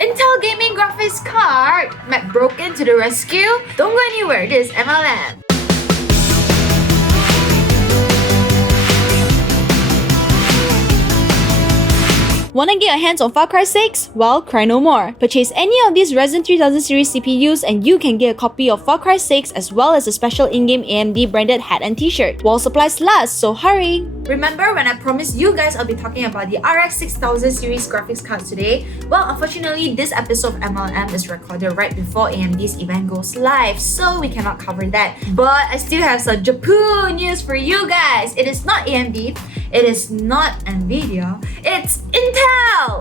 Intel gaming graphics card, Mac broken to the rescue. Don't go anywhere, this is MLM. Wanna get your hands on Far Cry 6? Well, cry no more. Purchase any of these Ryzen 3000 series CPUs and you can get a copy of Far Cry 6 as well as a special in-game AMD branded hat and t-shirt. While supplies last, so hurry! Remember when I promised you guys I'll be talking about the RX 6000 series graphics card today? Well, unfortunately, this episode of MLM is recorded right before AMD's event goes live, so we cannot cover that. But I still have some Japan news for you guys. It is not AMD, it is not Nvidia, it's Intel!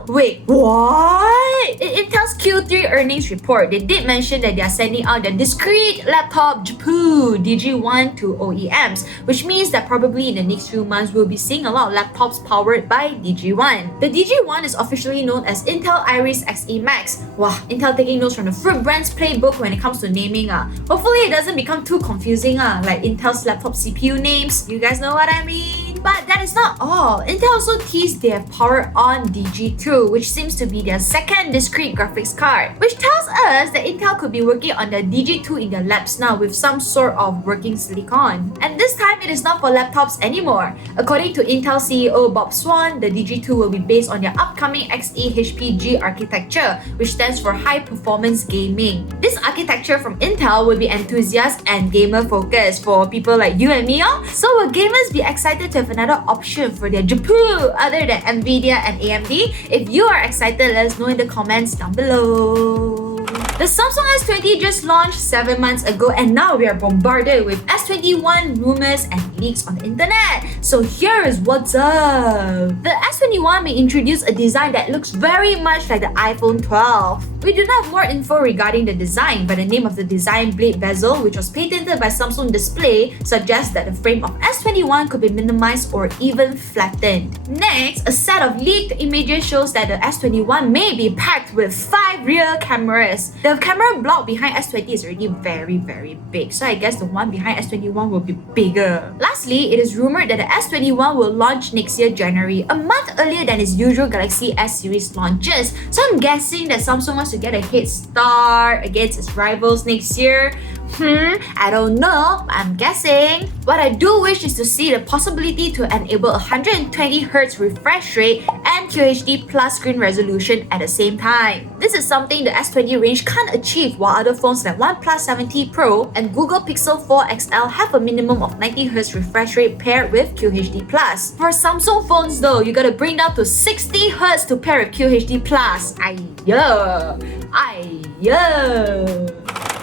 Wait, what? In Intel's Q3 earnings report, they did mention that they are sending out their discrete laptop Japan DG1 to OEMs, which means that probably in the next few months we'll be seeing a lot of laptops powered by DG1. The DG1 is officially known as Intel Iris Xe Max. Wow, Intel taking notes from the Fruit brand's playbook when it comes to naming. Hopefully it doesn't become too confusing like Intel's laptop CPU names. You guys know what I mean? But that is not all. Intel also teased they have powered on DG2, which seems to be their second discrete graphics card, which tells us that Intel could be working on the DG2 in their labs now with some sort of working silicon. And this time it is not for laptops anymore. According to Intel CEO Bob Swan, the DG2 will be based on their upcoming Xe-HPG architecture, which stands for High Performance Gaming. This architecture from Intel will be enthusiast and gamer focused for people like you and me. So will gamers be excited to have another option for their Japan other than Nvidia and AMD? If you are excited, let us know in the comments down below. The Samsung S20 just launched 7 months ago and now we are bombarded with S21 rumors and leaks on the internet. So here is what's up. The S21 may introduce a design that looks very much like the iPhone 12. We do not have more info regarding the design, but the name of the design blade bezel, which was patented by Samsung Display, suggests that the frame of S21 could be minimized or even flattened. Next, a set of leaked images shows that the S21 may be packed with 5 rear cameras. The camera block behind S20 is already very big, so I guess the one behind S21 will be bigger. Lastly, it is rumored that the S21 will launch next year January, a month earlier than its usual Galaxy S series launches. So I'm guessing that Samsung wants to get a head start against its rivals next year. I don't know, but I'm guessing. What I do wish is to see the possibility to enable 120Hz refresh rate and QHD plus screen resolution at the same time. This is something the S20 range can't achieve, while other phones like OnePlus 7T Pro and Google Pixel 4 XL have a minimum of 90Hz refresh rate paired with QHD plus. For Samsung phones though, you gotta bring down to 60Hz to pair with QHD plus.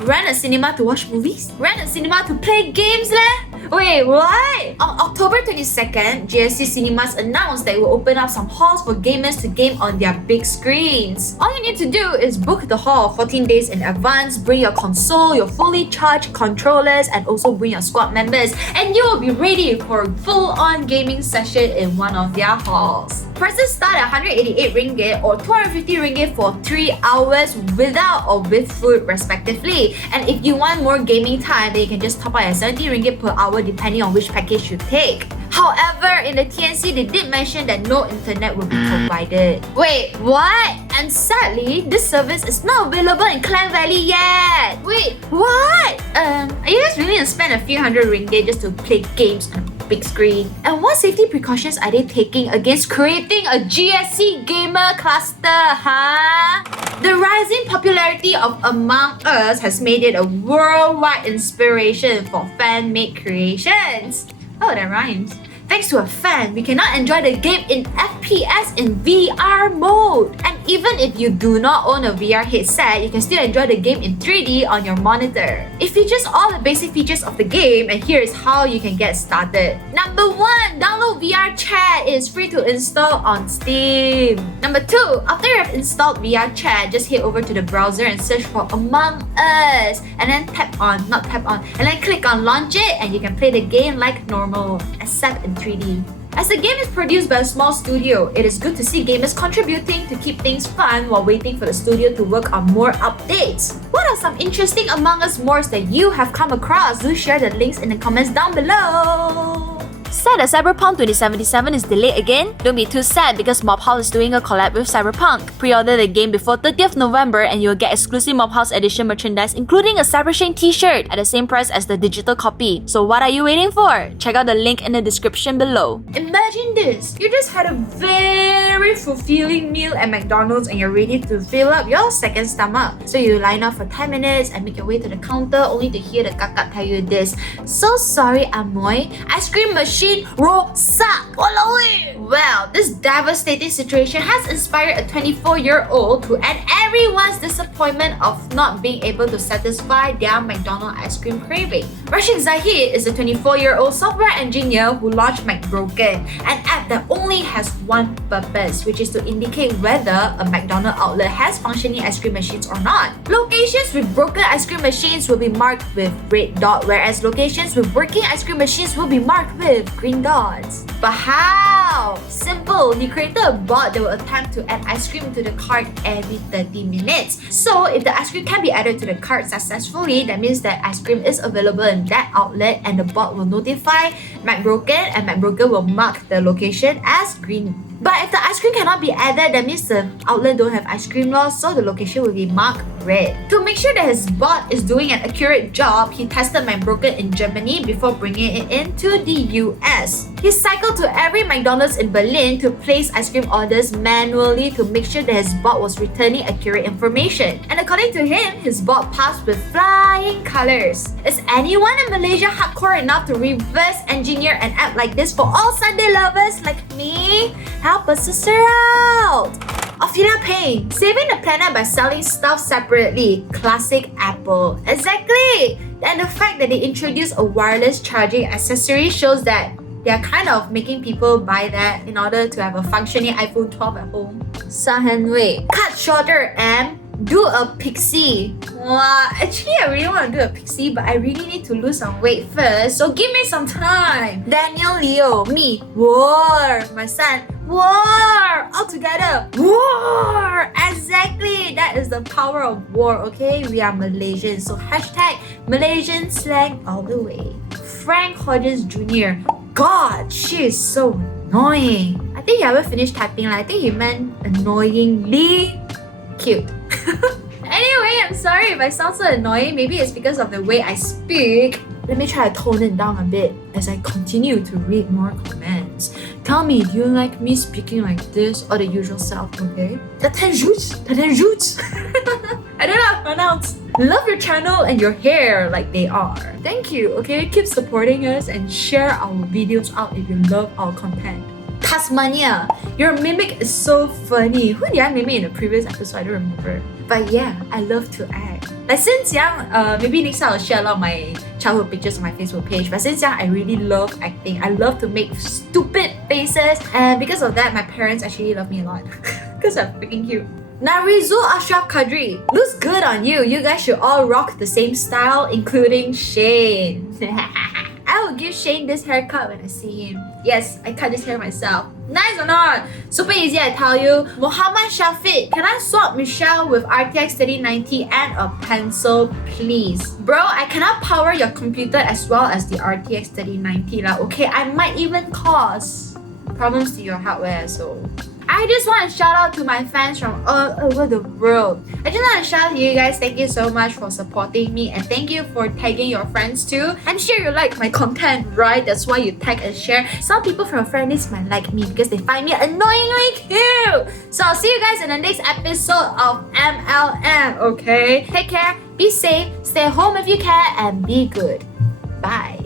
Rent a cinema to watch movies? Rent a cinema to play games leh? Wait, what? On October 22nd, GSC Cinemas announced that it will open up some halls for gamers to game on their big screens. All you need to do is book the hall 14 days in advance, bring your console, your fully charged controllers, and also bring your squad members, and you will be ready for a full-on gaming session in one of their halls. Prices start at 188 ringgit or 250 ringgit for 3 hours without or with food respectively. And if you want more gaming time, then you can just top up at 70 ringgit per hour depending on which package you take. However, in the TNC, they did mention that no internet will be provided. Wait, what? And sadly, this service is not available in Klang Valley yet. Wait, what? Are you guys really gonna spend a few hundred ringgit just to play games on a big screen? And what safety precautions are they taking against creating a GSC gamer cluster, huh? The rising popularity of Among Us has made it a worldwide inspiration for fan-made creations. Oh, that rhymes. Thanks to a fan, we can now enjoy the game in FPS in VR mode. And even if you do not own a VR headset, you can still enjoy the game in 3D on your monitor. It features all the basic features of the game, and here is how you can get started. Number 1, download VR Chat. It is free to install on Steam. Number 2, after you have installed VR Chat, just head over to the browser and search for Among Us, and then and then click on launch it, and you can play the game like normal, except in 3D. As the game is produced by a small studio, it is good to see gamers contributing to keep things fun while waiting for the studio to work on more updates. What are some interesting Among Us mods that you have come across? Do share the links in the comments down below. Sad that Cyberpunk 2077 is delayed again? Don't be too sad because Mob House is doing a collab with Cyberpunk. Pre-order the game before 30th November and you'll get exclusive Mob House edition merchandise including a Cybershane t-shirt at the same price as the digital copy. So what are you waiting for? Check out the link in the description below. Imagine this. You just had a very fulfilling meal at McDonald's and you're ready to fill up your second stomach. So you line up for 10 minutes and make your way to the counter only to hear the kakak tell you this. So sorry, Amoy. Ice cream machine rosak. Well, this devastating situation has inspired a 24-year-old to end everyone's disappointment of not being able to satisfy their McDonald's ice cream craving. Rashid Zahid is a 24-year-old software engineer who launched McBroken, an app that only has one purpose, which is to indicate whether a McDonald's outlet has functioning ice cream machines or not. Locations with broken ice cream machines will be marked with red dot, whereas locations with working ice cream machines will be marked with green dots. But how? Simple. He created a bot that will attempt to add ice cream to the cart every 30 minutes. So if the ice cream can be added to the cart successfully, that means that ice cream is available in that outlet and the bot will notify McBroken and McBroken will mark the location as green. But if the ice cream cannot be added, that means the outlet don't have ice cream law, so the location will be marked red. To make sure that his bot is doing an accurate job, he tested McBroken in Germany before bringing it into the US. He cycled to every McDonald's in Berlin to place ice cream orders manually to make sure that his bot was returning accurate information. And according to him, his bot passed with flying colors. Is anyone in Malaysia hardcore enough to reverse engineer an app like this for all Sunday lovers like me? Help us sister out! Ophelia Payne, saving the planet by selling stuff separately. Classic Apple. Exactly! And the fact that they introduced a wireless charging accessory shows that they are kind of making people buy that in order to have a functioning iPhone 12 at home. Sahan Wei, cut shorter and do a pixie. Wow, actually I really want to do a pixie, but I really need to lose some weight first, so give me some time. Daniel Leo, me, war. My son, war. All together, war. Exactly, that is the power of war, okay? We are Malaysians, so hashtag Malaysian slang all the way. Frank Hodges Jr. God, she is so annoying. I think he haven't finished typing. I think he meant annoyingly cute. Anyway, I'm sorry if I sound so annoying. Maybe it's because of the way I speak. Let me try to tone it down a bit as I continue to read more comments. Tell me, do you like me speaking like this or the usual self, okay? Tatanjoots! I don't know how to pronounce. Love your channel and your hair like they are. Thank you, okay? Keep supporting us and share our videos out if you love our content. Tasmania, your mimic is so funny. Who did I mimic in the previous episode? I don't remember. But yeah, I love to act. Like since young, maybe next time I'll share a lot of my childhood pictures on my Facebook page. But since young, I really love acting. I love to make stupid faces. And because of that, my parents actually love me a lot. Because I'm freaking cute. Narizu Ashraf Kadri, looks good on you. You guys should all rock the same style, including Shane. I will give Shane this haircut when I see him. Yes, I cut this hair myself. Nice or not? Super easy, I tell you. Muhammad Shafiq, can I swap Michelle with RTX 3090 and a pencil, please? Bro, I cannot power your computer as well as the RTX 3090 lah. Okay, I might even cause problems to your hardware, so I just want to shout out to my fans from all over the world. I just want to shout out to you guys. Thank you so much for supporting me and thank you for tagging your friends too. I'm sure you like my content, right? That's why you tag and share. Some people from your friend list might like me because they find me annoyingly cute. So I'll see you guys in the next episode of MLM, okay? Take care, be safe, stay home if you can, and be good. Bye.